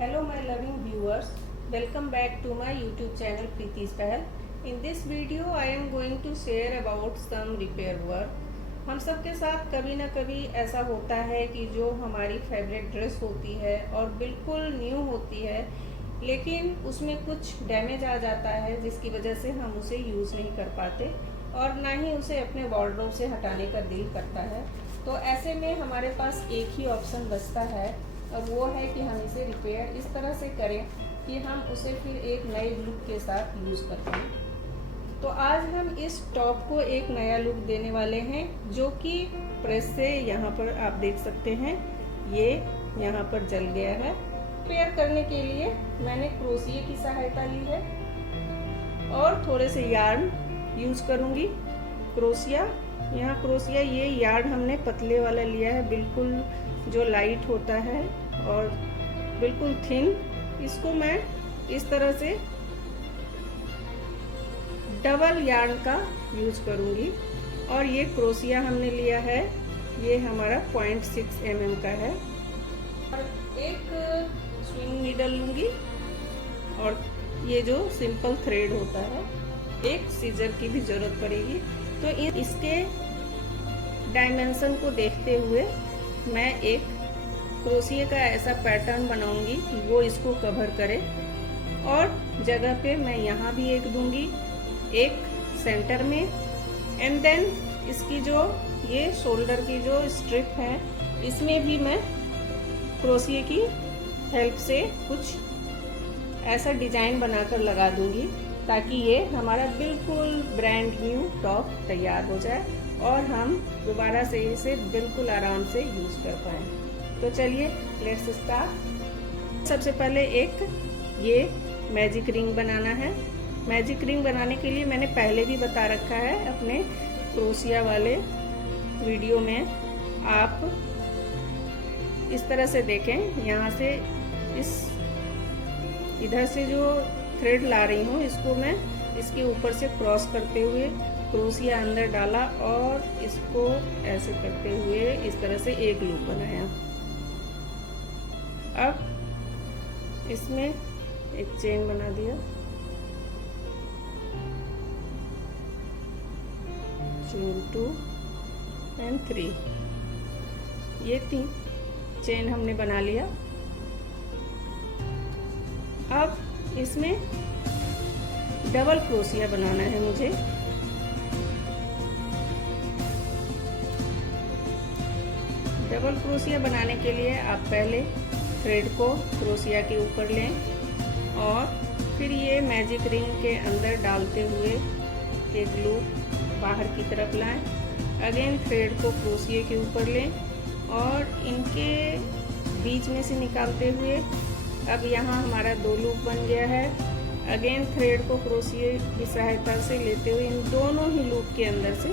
Hello my loving viewers, welcome back to my YouTube channel Preeti Style. In this video I am going to share about some repair work. हम सब के साथ कभी ना कभी ऐसा होता है कि जो हमारी फेवरेट ड्रेस होती है और बिल्कुल न्यू होती है, लेकिन उसमें कुछ डैमेज आ जाता है जिसकी वजह से हम उसे यूज़ नहीं कर पाते और ना ही उसे अपने वार्डरोब से हटाने का दिल करता है। तो ऐसे में हमारे पास एक ही ऑप्शन बचता है और वो है कि हम इसे रिपेयर इस तरह से करें कि हम उसे फिर एक नए लुक के साथ यूज़ कर पाएँ। तो आज हम इस टॉप को एक नया लुक देने वाले हैं, जो कि प्रेस से यहाँ पर आप देख सकते हैं ये यहाँ पर जल गया है। रिपेयर करने के लिए मैंने क्रोशिया की सहायता ली है और थोड़े से यार्न यूज करूँगी। क्रोशिया, यहाँ क्रोशिया ये यार्न हमने पतले वाला लिया है, बिल्कुल जो लाइट होता है और बिल्कुल थिन। इसको मैं इस तरह से डबल यार्न का यूज करूँगी। और ये क्रोशिया हमने लिया है, ये हमारा 0.6 mm का है। और एक स्विंग नीडल लूँगी और ये जो सिंपल थ्रेड होता है, एक सीजर की भी ज़रूरत पड़ेगी। तो इसके डायमेंशन को देखते हुए मैं एक क्रोशिया का ऐसा पैटर्न बनाऊंगी कि वो इसको कवर करे। और जगह पे मैं यहाँ भी एक दूंगी, एक सेंटर में, एंड देन इसकी जो ये शोल्डर की जो स्ट्रिप है इसमें भी मैं क्रोशिया की हेल्प से कुछ ऐसा डिजाइन बनाकर लगा दूंगी ताकि ये हमारा बिल्कुल ब्रांड न्यू टॉप तैयार हो जाए और हम दोबारा से इसे बिल्कुल आराम से यूज कर पाएँ। तो चलिए लेट्स स्टार्ट। सबसे पहले एक ये मैजिक रिंग बनाना है। मैजिक रिंग बनाने के लिए मैंने पहले भी बता रखा है अपने क्रोशिया वाले वीडियो में। आप इस तरह से देखें, यहाँ से इस इधर से जो थ्रेड ला रही हूँ इसको मैं इसके ऊपर से क्रॉस करते हुए क्रोशिया अंदर डाला और इसको ऐसे करते हुए इस तरह से एक लूप बनाया। अब इसमें एक चेन बना दिया, चेन 2 एंड 3, ये 3 चेन हमने बना लिया। अब इसमें डबल क्रोशिया बनाना है मुझे। डबल क्रोशिया बनाने के लिए आप पहले थ्रेड को क्रोशिया के ऊपर लें और फिर ये मैजिक रिंग के अंदर डालते हुए एक लूप बाहर की तरफ लाएं। अगेन थ्रेड को क्रोशिया के ऊपर लें और इनके बीच में से निकालते हुए अब यहाँ हमारा 2 लूप बन गया है। अगेन थ्रेड को क्रोशिया की सहायता से लेते हुए इन दोनों ही लूप के अंदर से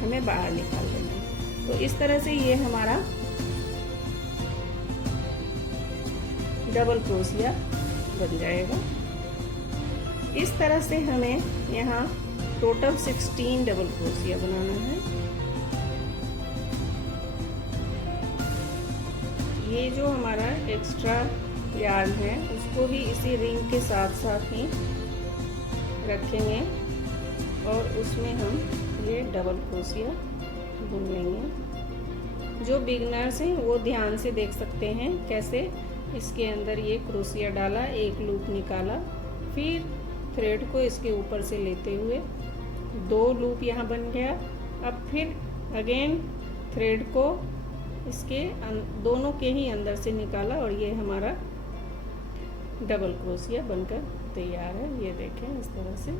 हमें बाहर निकाल देना है। तो इस तरह से ये हमारा डबल क्रोशिया बन जाएगा। इस तरह से हमें यहाँ टोटल 16 डबल क्रोशिया बनाना है। ये जो हमारा एक्स्ट्रा यार्न है उसको भी इसी रिंग के साथ साथ ही रखेंगे और उसमें हम ये डबल क्रोशिया बुन लेंगे। जो बिगनर्स हैं वो ध्यान से देख सकते हैं कैसे इसके अंदर ये क्रोशिया डाला, एक लूप निकाला, फिर थ्रेड को इसके ऊपर से लेते हुए 2 लूप यहाँ बन गया। अब फिर अगेन थ्रेड को इसके दोनों के ही अंदर से निकाला और ये हमारा डबल क्रोशिया बनकर तैयार है। ये देखें इस तरह से।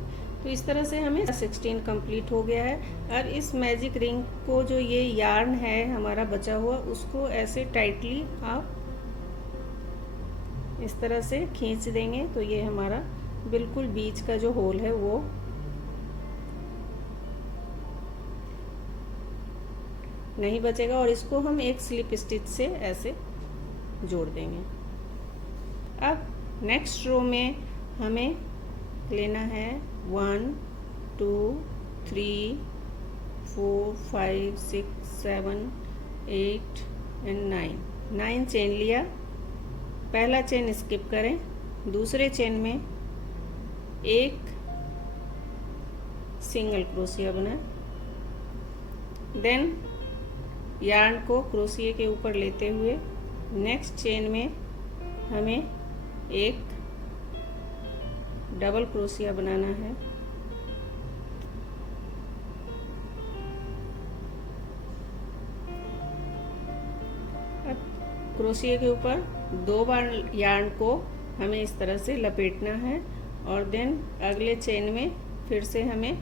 तो इस तरह से हमें 16 कंप्लीट हो गया है। और इस मैजिक रिंग को जो ये यार्न है हमारा बचा हुआ, उसको ऐसे टाइटली आप इस तरह से खींच देंगे तो ये हमारा बिल्कुल बीच का जो होल है वो नहीं बचेगा और इसको हम एक स्लिप स्टिच से ऐसे जोड़ देंगे। अब नेक्स्ट रो में हमें लेना है 1 2 3 4 5 6 7 8 एंड 9 चेन लिया। पहला चेन स्किप करें, दूसरे चेन में एक सिंगल क्रोशिया बनाएं, देन यार्न को क्रोशिया के ऊपर लेते हुए नेक्स्ट चेन में हमें एक डबल क्रोशिया बनाना है। अब क्रोशिया के ऊपर 2 बार यार्न को हमें इस तरह से लपेटना है और देन अगले चेन में फिर से हमें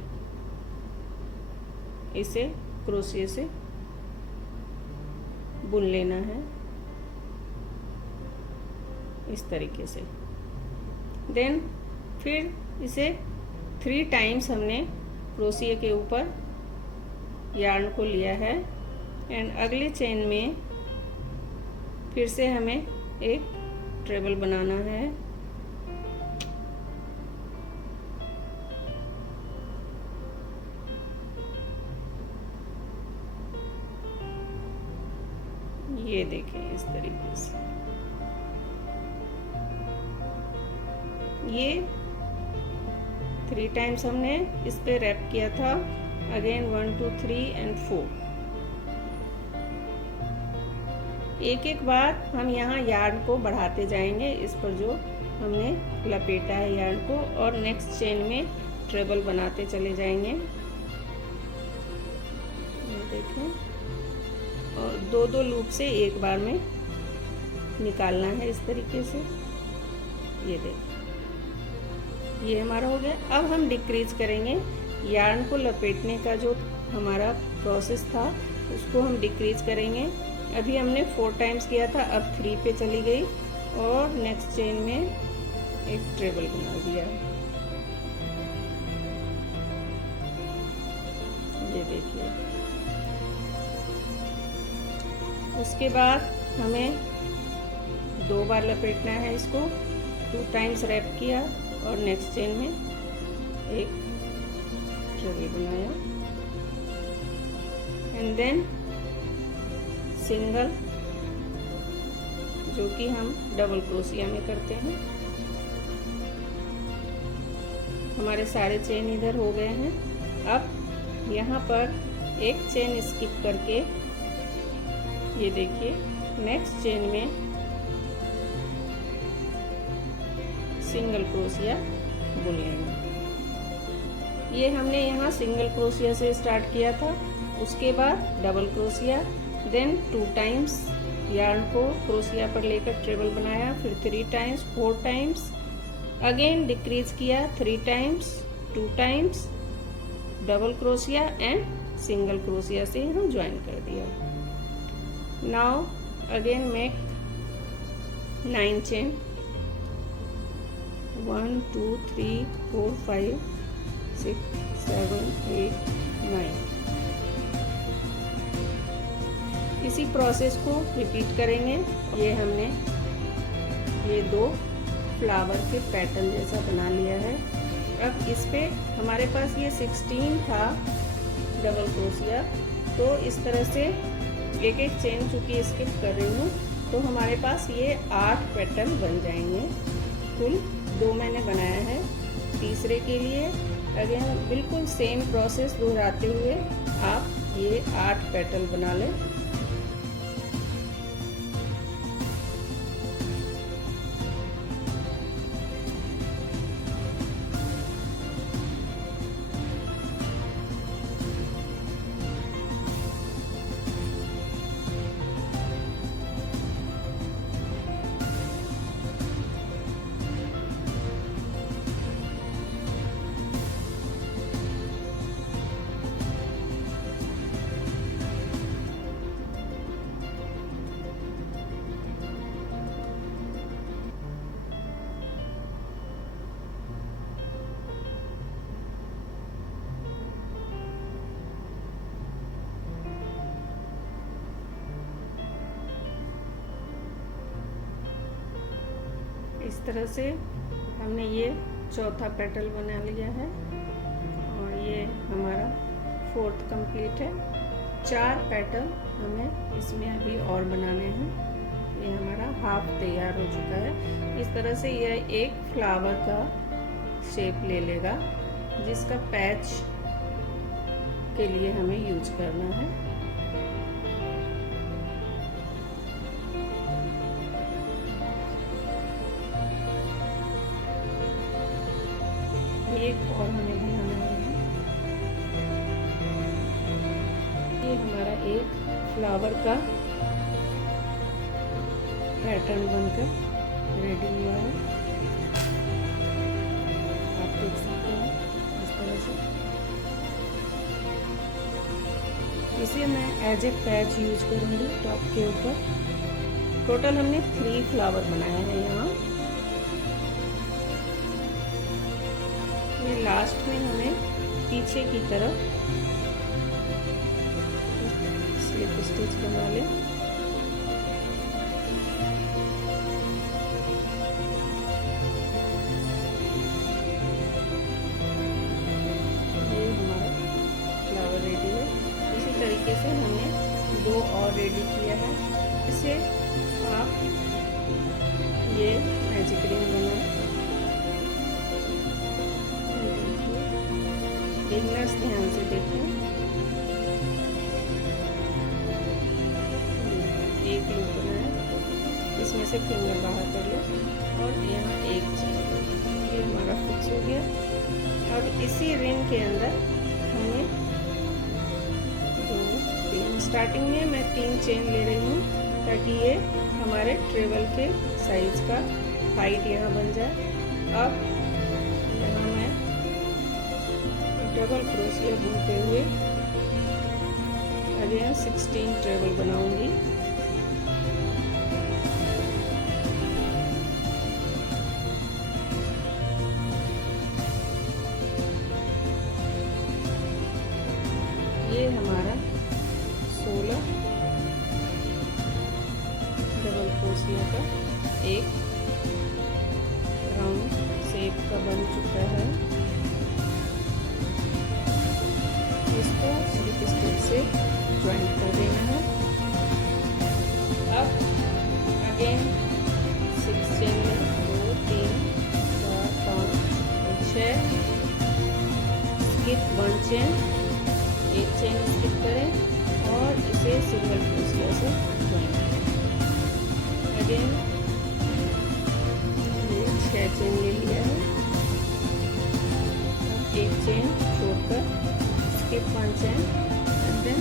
इसे क्रोशिया से बुन लेना है इस तरीके से। देन फिर इसे 3 टाइम्स हमने क्रोशिया के ऊपर यार्न को लिया है एंड अगले चेन में फिर से हमें एक ट्रेबल बनाना है। ये देखें इस तरीके से, ये 3 टाइम्स हमने इस पे रैप किया था। Again 1 2 3 and 4। एक एक बार हम यहाँ यार्न को बढ़ाते जाएंगे इस पर जो हमने लपेटा है यार्न को, और नेक्स्ट चेन में ट्रेबल बनाते चले जाएंगे। ये देखें, और 2-2 लूप से एक बार में निकालना है इस तरीके से। ये देखें, ये हमारा हो गया। अब हम डिक्रीज करेंगे। यार्न को लपेटने का जो हमारा प्रोसेस था उसको हम डिक्रीज करेंगे। अभी हमने 4 टाइम्स किया था, अब 3 पे चली गई और नेक्स्ट चेन में एक ट्रेबल बना दिया। ये देखिए, उसके बाद हमें 2 बार लपेटना है इसको। 2 टाइम्स रैप किया और नेक्स्ट चेन में एक ट्रेबल बनाया एंड देन सिंगल, जो कि हम डबल क्रोशिया में करते हैं। हमारे सारे चेन इधर हो गए हैं। अब यहाँ पर एक चेन स्किप करके ये देखिए नेक्स्ट चेन में सिंगल क्रोशिया बुन लेंगे। ये हमने यहाँ सिंगल क्रोशिया से स्टार्ट किया था, उसके बाद डबल क्रोशिया, देन 2 टाइम्स यार्न को क्रोशिया पर लेकर ट्रेबल बनाया, फिर 3 टाइम्स, 4 टाइम्स, अगेन डिक्रीज किया 3 times, 2 times, double crochet and single crochet से हम ज्वाइन कर दिया। Now again make 9 chain, 1 2 3 4 5 6 7 8 9। इसी प्रोसेस को रिपीट करेंगे। ये हमने ये 2 फ्लावर के पैटर्न जैसा बना लिया है। अब इस पे हमारे पास ये 16 था डबल क्रोशिया, तो इस तरह से एक एक चेन चूंकि स्किप कर रही हूँ तो हमारे पास ये 8 पैटर्न बन जाएंगे। कुल 2 मैंने बनाया है। तीसरे के लिए अगेन बिल्कुल सेम प्रोसेस दोहराते हुए आप ये 8 पैटर्न बना लें। इस तरह से हमने ये चौथा पेटल बना लिया है और ये हमारा 4th कंप्लीट है। 4 पेटल हमें इसमें अभी और बनाने हैं। ये हमारा हाफ तैयार हो चुका है। इस तरह से यह एक फ्लावर का शेप ले लेगा, जिसका पैच के लिए हमें यूज करना है। एक और हमें बनाना है। ये हमारा एक फ्लावर का पैटर्न बनकर रेडी हुआ है। आप देख सकते हैं इस तरह से। इसे मैं एज ए पैच यूज करूंगी टॉप के ऊपर। टोटल हमने 3 फ्लावर बनाए हैं यहाँ। ये लास्ट में हमें पीछे की तरफ स्लिप स्टिच बना लें। ये हमारा फ्लावर रेडी है। इसी तरीके से हमने 2 और रेडी किया है। इसे आप ये मैजिक रिंग बनाएं। बिगनर्स ध्यान से देखें। एक लूप बनाए, इसमें से फिंगर बाहर कर लो और यहाँ एक चेन। ये हमारा फिक्स हो गया। अब इसी रिंग के अंदर हमने 2, 3, स्टार्टिंग में मैं 3 चेन ले रही हूँ ताकि ये हमारे ट्रेवल के साइज का हाइट यहाँ बन जाए। अब यहाँ मैं डबल क्रोशिया बुनते हुए अगेन 16 ट्रेवल बनाऊंगी। ये हमारा 16 डबल क्रोशिया का एक राउंड शेप का बन चुका है। इसको स्लिप स्टिच से ज्वाइन कर देना है। अब अगेन 6 चेन में 2, 3, 4, 5, 6 स्किप 1 चेन, एक चेन स्किप करें और इसे सिंगल क्रोशिया से ज्वाइन करें। अगेन ये 6 चेन ले लिया है। अब एक चेन छोड़कर skip 1 chain and then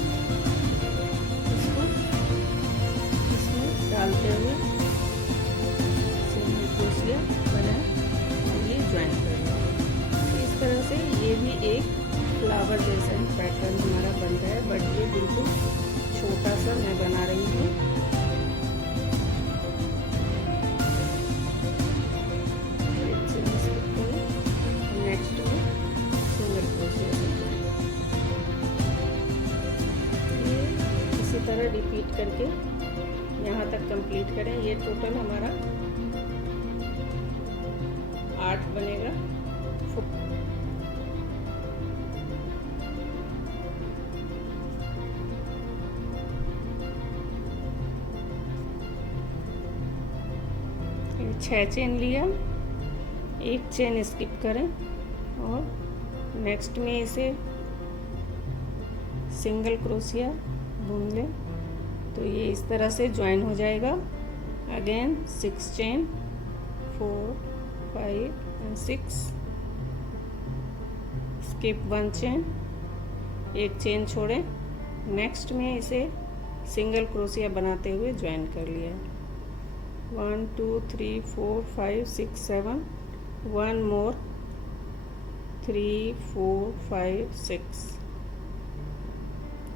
इसको इसमें डालते हुए सिंगल क्रोशिया बनाए और ये ज्वाइन करेंगे। इस तरह से ये भी एक फ्लावर जैसा ही पैटर्न हमारा बन रहा है, बट ये बिल्कुल छोटा सा मैं बना रही हूँ। नेक्स्ट में सिंगल क्रोशिया तरह रिपीट करके यहाँ तक कंप्लीट करें। ये टोटल हमारा 8 बनेगा। ये 6 चेन लिया, एक चेन स्किप करें और नेक्स्ट में इसे सिंगल क्रोशिया बुन लें तो ये इस तरह से ज्वाइन हो जाएगा। Again 6 chain, 4, 5 and 6 skip 1 chain, एक चेन छोड़ें। नेक्स्ट में इसे सिंगल क्रोशिया बनाते हुए ज्वाइन कर लिया। 1, 2, 3, 4, 5, 6, 7, 1 मोर, 3, 4, 5, 6।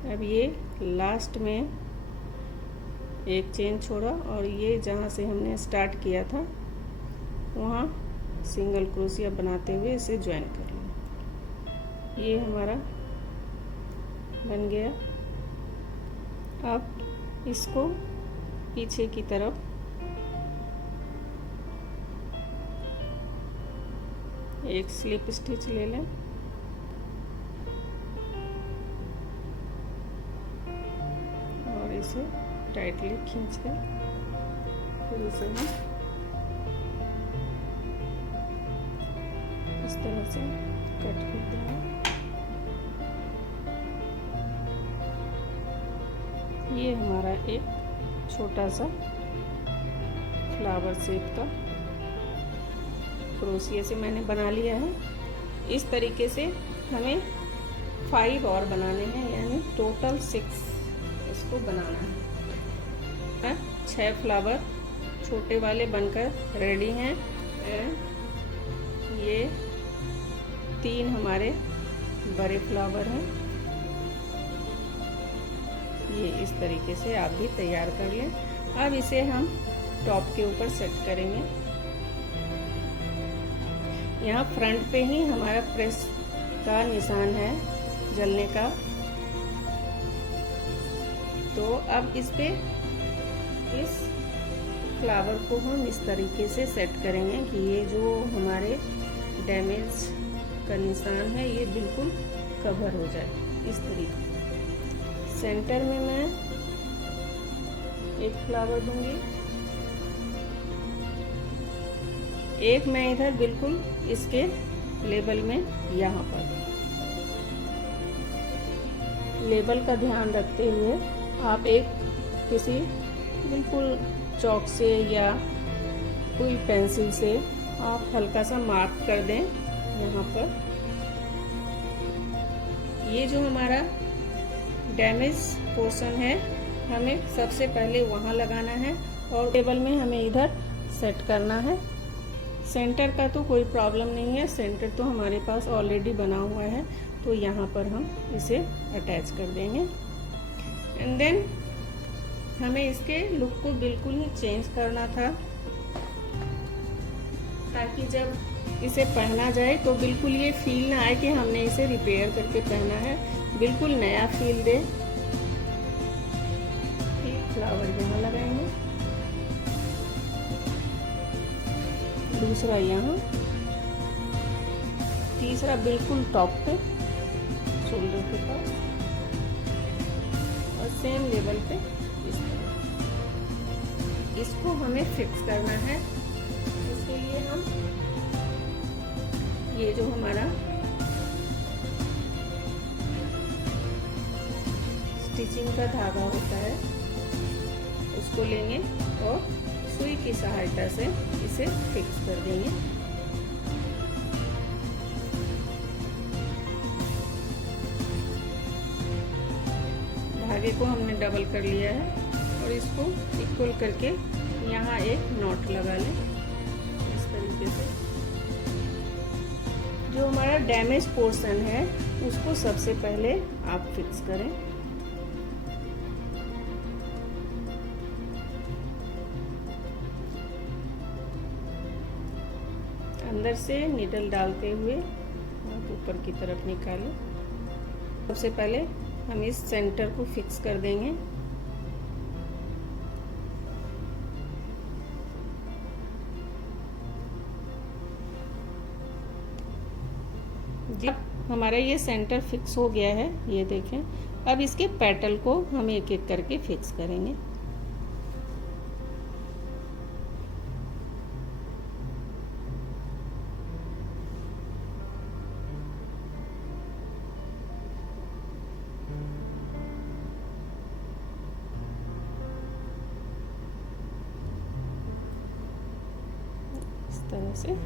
अब ये लास्ट में एक चेन छोड़ा और ये जहाँ से हमने स्टार्ट किया था वहाँ सिंगल क्रोशिया बनाते हुए इसे ज्वाइन कर लिया। ये हमारा बन गया। अब इसको पीछे की तरफ एक स्लिप स्टिच ले लें और इसे टाइटली खींचकर फिर इसे हम इस तरह से कट करते हैं। ये हमारा एक छोटा सा फ्लावर शेप का क्रोशिया से मैंने बना लिया है। इस तरीके से हमें 5 और बनाने हैं, यानी टोटल 6 इसको बनाना है। 6 फ्लावर छोटे वाले बनकर रेडी हैं। ये 3 हमारे बड़े फ्लावर हैं। ये इस तरीके से आप भी तैयार कर लें। अब इसे हम टॉप के ऊपर सेट करेंगे। यहाँ फ्रंट पे ही हमारा प्रेस का निशान है जलने का। तो अब इस पे इस फ्लावर को हम इस तरीके से सेट करेंगे कि ये जो हमारे डैमेज का निशान है ये बिल्कुल कवर हो जाए। इस तरीके सेंटर में मैं एक फ्लावर दूंगी, एक मैं इधर बिल्कुल इसके लेबल में, यहाँ पर लेबल का ध्यान रखते हुए आप एक किसी बिल्कुल चौक से या कोई पेंसिल से आप हल्का सा मार्क कर दें यहाँ पर। ये जो हमारा डैमेज पोर्शन है हमें सबसे पहले वहाँ लगाना है और टेबल में हमें इधर सेट करना है। सेंटर का तो कोई प्रॉब्लम नहीं है, सेंटर तो हमारे पास ऑलरेडी बना हुआ है, तो यहाँ पर हम इसे अटैच कर देंगे। एंड देन हमें इसके लुक को बिल्कुल ही चेंज करना था, ताकि जब इसे पहना जाए तो बिल्कुल ये फील ना आए कि हमने इसे रिपेयर करके पहना है, बिल्कुल नया फील दे। ठीक, फ्लावर यहाँ लगाएंगे, दूसरा यहाँ, तीसरा बिल्कुल टॉप पे शोल्डर के पास और सेम लेवल पे इस तरह। इसको हमें फिक्स करना है। इसके लिए हम ये जो हमारा स्टिचिंग का धागा होता है उसको लेंगे और सुई की सहायता से इसे फिक्स कर देंगे। धागे को हमने डबल कर लिया है और इसको इक्वल करके यहाँ एक नॉट लगा लें इस तरीके से। जो हमारा डैमेज पोर्शन है उसको सबसे पहले आप फिक्स करें। अंदर से नीडल डालते हुए आप ऊपर की तरफ निकालें। सबसे पहले हम इस सेंटर को फिक्स कर देंगे। जब हमारा ये सेंटर फिक्स हो गया है, ये देखें, अब इसके पेटल को हम एक एक करके फिक्स करेंगे। इस तरह से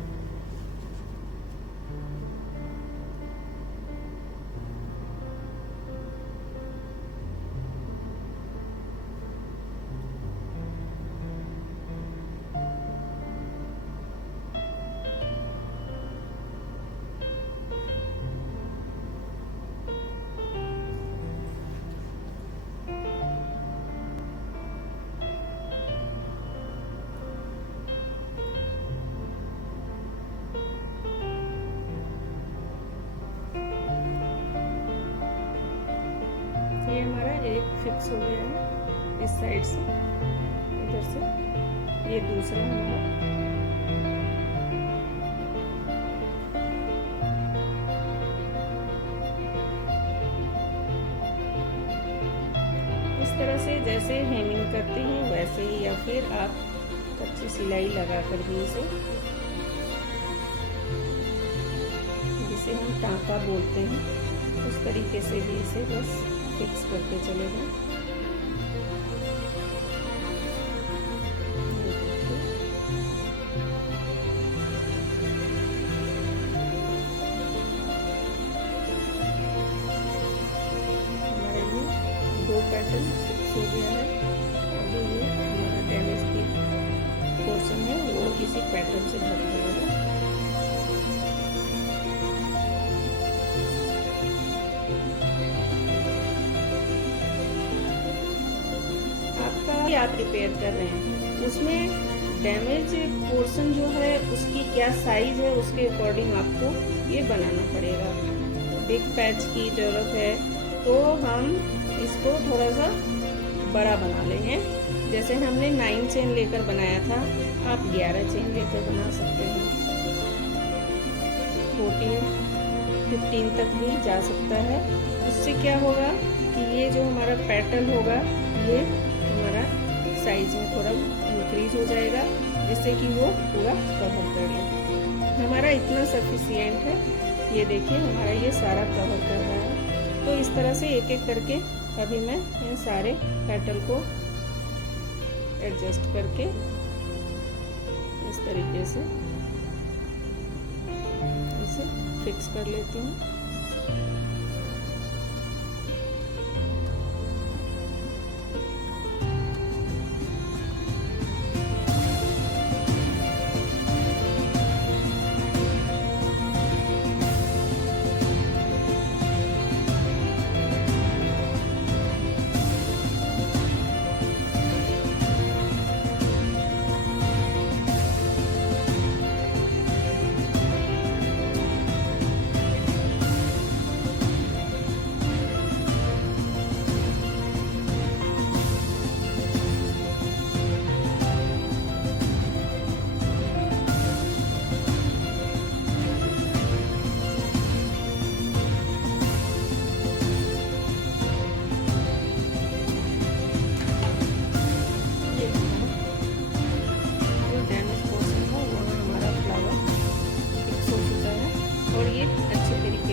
ये हमारा एक फिक्स हो गया है इस साइड से, इधर से ये दूसरा हमारा। इस तरह से जैसे हेमिंग करती हैं वैसे ही, या फिर आप कच्ची सिलाई लगा कर भी जिसे हम टाँका बोलते हैं, उस तरीके से भी इसे बस फिक्स करके चले जाएं। हमारे ये 2 पैटर्न फिक्स हो गया है। अब ये हमारा डैमेज की पोर्शन है वो किसी पैटर्न से भर जाएगा। आप रिपेयर कर रहे हैं उसमें डैमेज पोर्शन जो है उसकी क्या साइज है, उसके अकॉर्डिंग आपको ये बनाना पड़ेगा। बिग पैच की जरूरत है तो हम इसको थोड़ा सा बड़ा बना लेंगे। जैसे हमने 9 चेन लेकर बनाया था, आप 11 चेन लेकर बना सकते हैं। 14-15 तक भी जा सकता है। उससे क्या होगा कि ये जो हमारा पैटर्न होगा ये हमारा साइज में थोड़ा इंक्रीज हो जाएगा, जिससे कि वो पूरा कवर कर ले। हमारा इतना सफिशिएंट है। ये देखिए हमारा ये सारा कवर कर रहा है। तो इस तरह से एक एक करके अभी मैं इन सारे पैटर्न को एडजस्ट करके इस तरीके से इसे फिक्स कर लेती हूँ।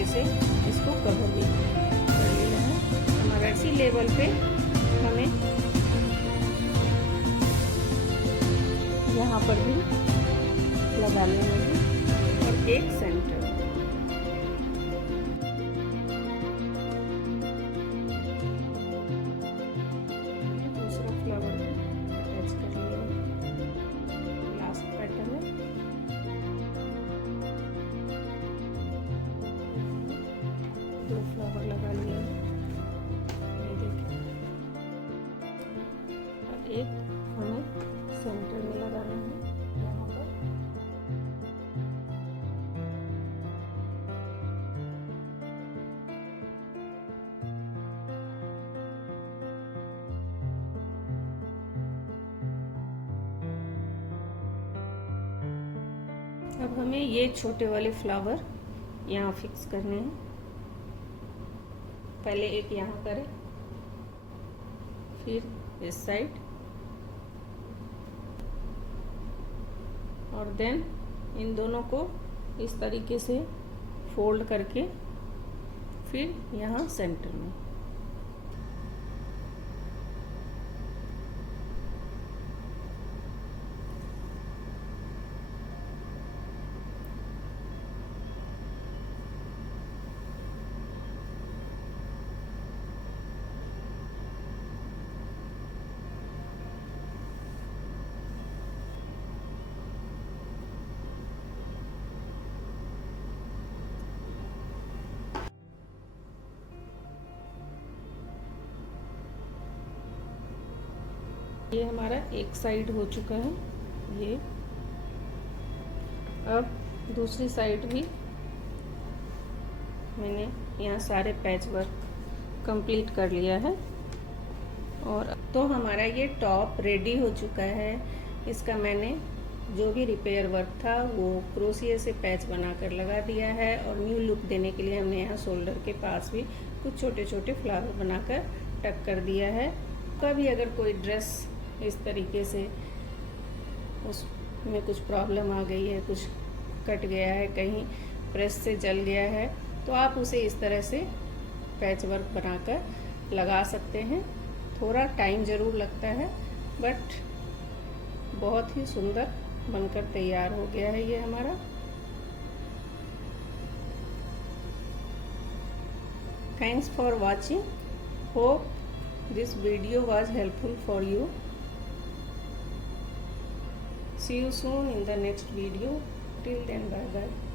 से इसको कवर भी कर लेना है। हमारा इसी लेवल पे हमें यहाँ पर भी लगा लेना है और एक सेंटर। दूसरा फ्लावर अटैच कर लिया, लास्ट पैटर्न है। दो फ्लावर लगा लिए, ये देखिए। अब एक हमें सेंटर में लगाना है यहाँ पर। अब हमें ये छोटे वाले फ्लावर यहाँ फिक्स करने हैं। पहले एक यहाँ करें, फिर इस साइड, और देन इन दोनों को इस तरीके से फोल्ड करके फिर यहाँ सेंटर में। ये हमारा एक साइड हो चुका है। ये अब दूसरी साइड भी मैंने यहाँ सारे पैच वर्क कंप्लीट कर लिया है। और तो हमारा ये टॉप रेडी हो चुका है। इसका मैंने जो भी रिपेयर वर्क था वो क्रोशिया से पैच बनाकर लगा दिया है, और न्यू लुक देने के लिए हमने यहाँ शोल्डर के पास भी कुछ छोटे छोटे फ्लावर बनाकर टक कर दिया है। कभी अगर कोई ड्रेस इस तरीके से उसमें कुछ प्रॉब्लम आ गई है, कुछ कट गया है, कहीं प्रेस से जल गया है, तो आप उसे इस तरह से पैच वर्क बनाकर लगा सकते हैं। थोड़ा टाइम ज़रूर लगता है, बट बहुत ही सुंदर बनकर तैयार हो गया है ये हमारा। Thanks for watching. Hope this video was helpful for you. See you soon in the next video. Till then, bye bye.